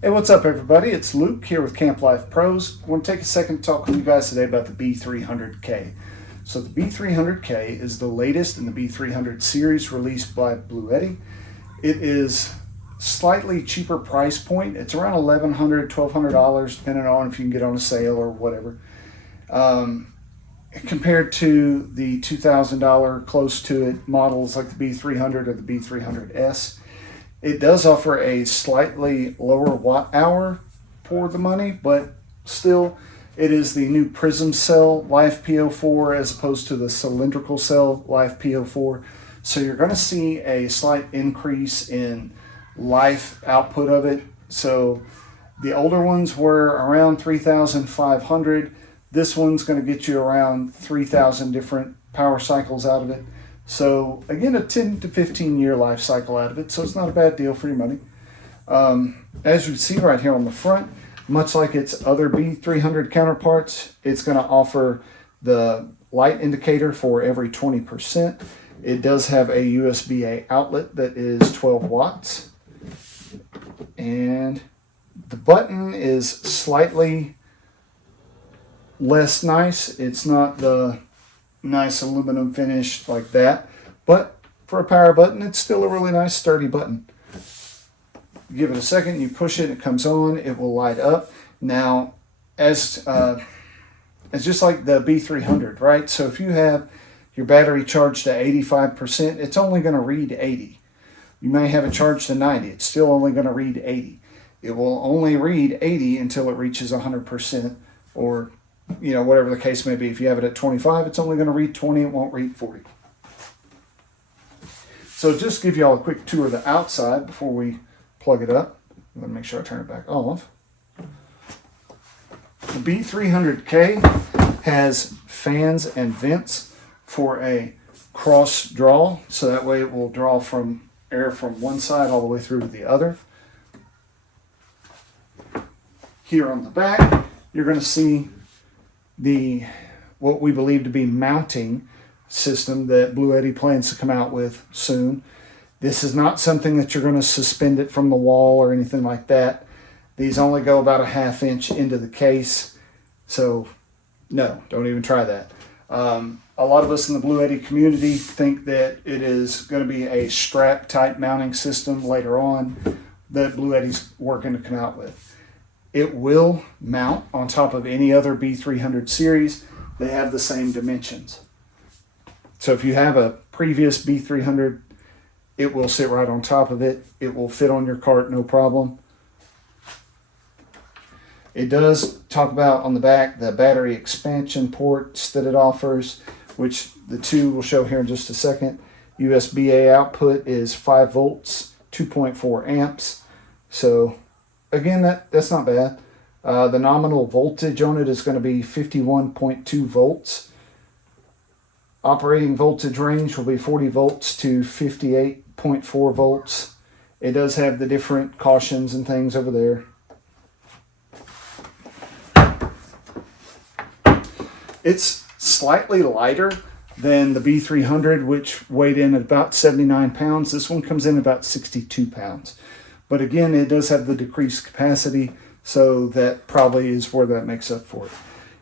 Hey, what's up, everybody? It's Luke here with Camp Life Pros. I want to take a second to talk with you guys today about the B300k. So the B300k is the latest in the B300 series released by Bluetti. It is slightly cheaper price point. It's around $1,100, $1,200, depending on if you can get on a sale or whatever. Compared to the $2,000 close to it models like the B300 or the B300S. It does offer a slightly lower watt hour for the money, but still it is the new prism cell Life PO4 as opposed to the cylindrical cell Life PO4. So you're going to see a slight increase in life output of it. So the older ones were around 3,500. This one's going to get you around 3,000 different power cycles out of it. So again, a 10 to 15 year life cycle out of it. So it's not a bad deal for your money. As you see right here on the front, much like its other B300 counterparts, it's going to offer the light indicator for every 20%. It does have a USB-A outlet that is 12 watts. And the button is slightly less nice. It's not the nice aluminum finish like that, but for a power button, it's still a really nice sturdy button. Give it a second, you push it, it comes on, it will light up. Now, as it's just like the B300, right? So if you have your battery charged to 85%, it's only going to read 80. You may have it charged to 90, it's still only going to read 80. It will only read 80 until it reaches 100%, or whatever the case may be. If you have it at 25, it's only going to read 20, it won't read 40. So just give you all a quick tour of the outside before we plug it up. Let me make sure I turn it back off. The B300K has fans and vents for a cross draw, so that way it will draw from air from one side all the way through to the other. Here on the back, you're going to see what we believe to be mounting system that Bluetti plans to come out with soon. This is not something that you're going to suspend it from the wall or anything like that. These only go about a ½ inch into the case, so no, don't even try that. A lot of us in the Bluetti community think that it is going to be a strap type mounting system later on that Bluetti's working to come out with. It will mount on top of any other B300 series. They have the same dimensions. So if you have a previous B300, it will sit right on top of it. It will fit on your cart, no problem. It does talk about on the back the battery expansion ports that it offers, which the two we'll show here in just a second. USB-A output is 5 volts, 2.4 amps. So again, that's not bad. The nominal voltage on it is going to be 51.2 volts. Operating voltage range will be 40 volts to 58.4 volts. It does have the different cautions and things over there. It's slightly lighter than the B300, which weighed in at about 79 pounds. This one comes in about 62 pounds. But again, it does have the decreased capacity, so that probably is where that makes up for it.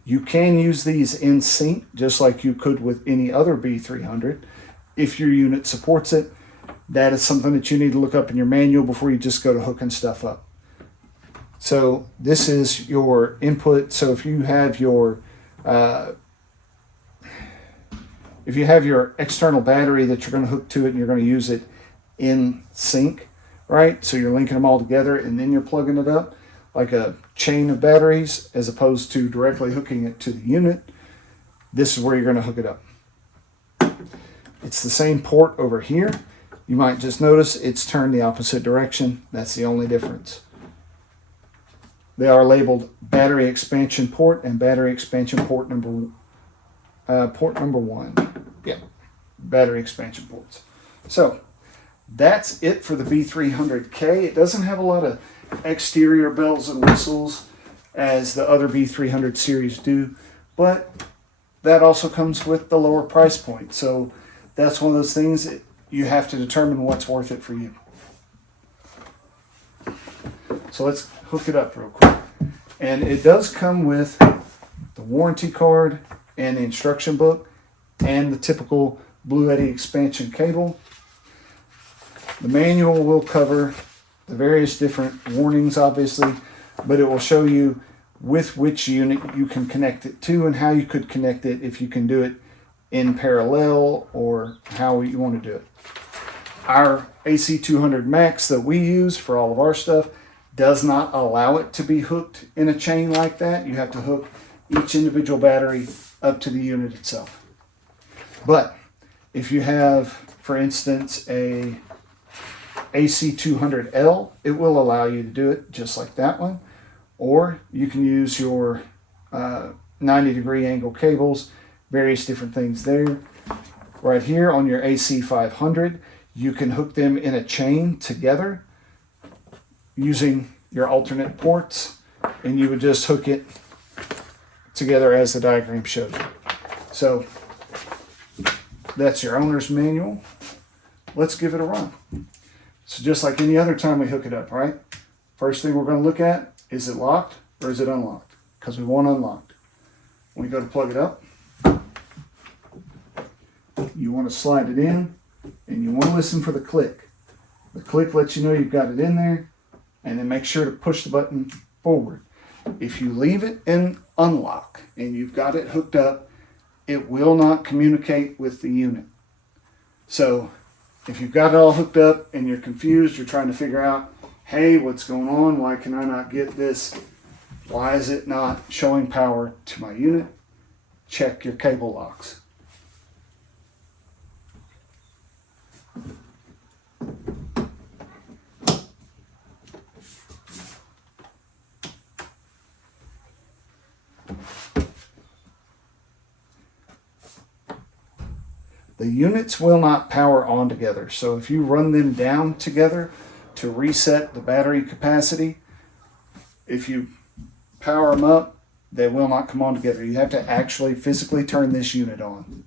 You can use these in sync, just like you could with any other B300, if your unit supports it. That is something that you need to look up in your manual before you just go to hooking stuff up. So this is your input. So if you have your external battery that you're going to hook to it and you're going to use it in sync, right? So you're linking them all together and then you're plugging it up like a chain of batteries as opposed to directly hooking it to the unit. This is where you're going to hook it up. It's the same port over here. You might just notice it's turned the opposite direction. That's the only difference. They are labeled battery expansion port and battery expansion port number 1. Yeah, battery expansion ports. So that's it for the B300K. It doesn't have a lot of exterior bells and whistles as the other B300 series do, but that also comes with the lower price point. So that's one of those things that you have to determine what's worth it for you. So let's hook it up real quick. And it does come with the warranty card and the instruction book and the typical Bluetti expansion cable. The manual will cover the various different warnings, obviously, but it will show you with which unit you can connect it to and how you could connect it, if you can do it in parallel or how you want to do it. Our AC200 Max that we use for all of our stuff does not allow it to be hooked in a chain like that. You have to hook each individual battery up to the unit itself. But if you have, for instance, a AC200L, it will allow you to do it just like that one. Or you can use your 90-degree angle cables, various different things there. Right here on your AC500, you can hook them in a chain together using your alternate ports, and you would just hook it together as the diagram shows you. So that's your owner's manual. Let's give it a run. So just like any other time we hook it up, right? First thing we're going to look at, is it locked or is it unlocked? Because we want unlocked. When you go to plug it up, you want to slide it in and you want to listen for the click. The click lets you know you've got it in there, and then make sure to push the button forward. If you leave it in unlock and you've got it hooked up, it will not communicate with the unit. So if you've got it all hooked up and you're confused, you're trying to figure out, hey, what's going on? Why can I not get this? Why is it not showing power to my unit? Check your cable locks. The units will not power on together. So if you run them down together to reset the battery capacity, if you power them up, they will not come on together. You have to actually physically turn this unit on.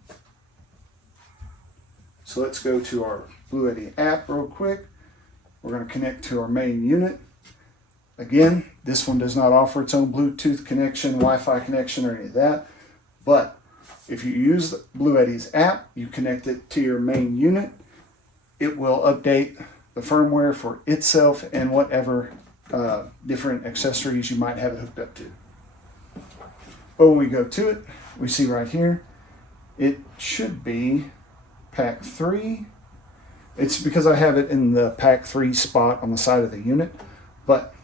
So let's go to our Bluetti app real quick. We're going to connect to our main unit. Again, this one does not offer its own Bluetooth connection, Wi-Fi connection, or any of that. But if you use Bluetti's app, you connect it to your main unit, it will update the firmware for itself and whatever different accessories you might have it hooked up to. But when we go to it, we see right here, it should be pack 3. It's because I have it in the pack 3 spot on the side of the unit, but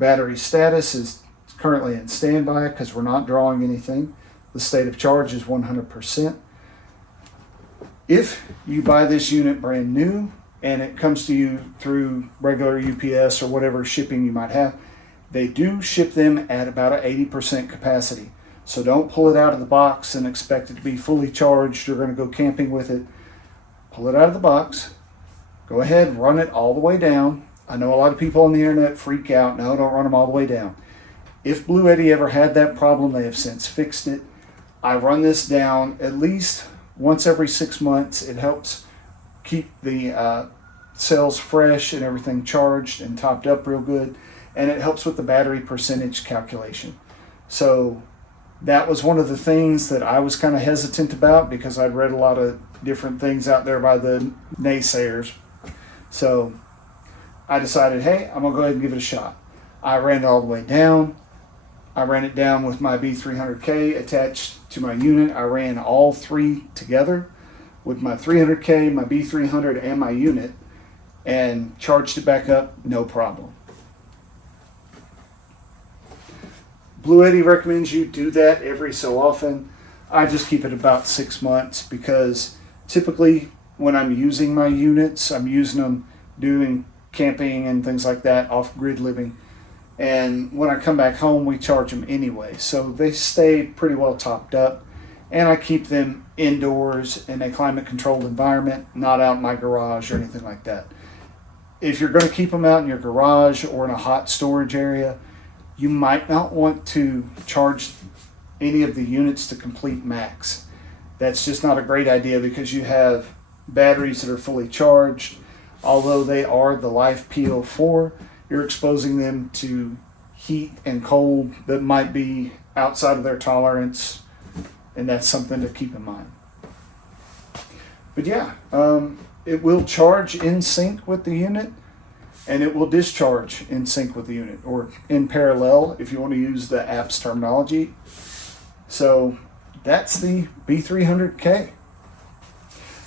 battery status is currently in standby because we're not drawing anything. The state of charge is 100%. If you buy this unit brand new and it comes to you through regular UPS or whatever shipping you might have, they do ship them at about an 80% capacity. So don't pull it out of the box and expect it to be fully charged. You're going to go camping with it. Pull it out of the box. Go ahead, run it all the way down. I know a lot of people on the internet freak out. No, don't run them all the way down. If Bluetti ever had that problem, they have since fixed it. I run this down at least once every 6 months. It helps keep the cells fresh and everything charged and topped up real good. And it helps with the battery percentage calculation. So that was one of the things that I was kind of hesitant about because I'd read a lot of different things out there by the naysayers. So I decided, hey, I'm going to go ahead and give it a shot. I ran it all the way down. I ran it down with my B300k attached to my unit. I ran all 3 together with my 300k, my B300, and my unit, and charged it back up, no problem. Bluetti recommends you do that every so often. I just keep it about 6 months because typically when I'm using my units, I'm using them doing camping and things like that, off-grid living. And when I come back home, we charge them anyway. So they stay pretty well topped up. And I keep them indoors in a climate-controlled environment, not out in my garage or anything like that. If you're going to keep them out in your garage or in a hot storage area, you might not want to charge any of the units to complete max. That's just not a great idea because you have batteries that are fully charged. Although they are the Life PO4, you're exposing them to heat and cold that might be outside of their tolerance, and that's something to keep in mind. But yeah, it will charge in sync with the unit, and it will discharge in sync with the unit, or in parallel if you want to use the app's terminology. So that's the B300k.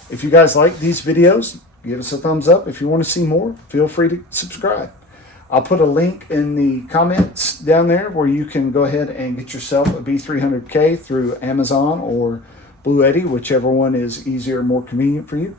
If you guys like these videos, give us a thumbs up. If you want to see more, feel free to subscribe. I'll put a link in the comments down there where you can go ahead and get yourself a B300k through Amazon or Bluetti, whichever one is easier and more convenient for you.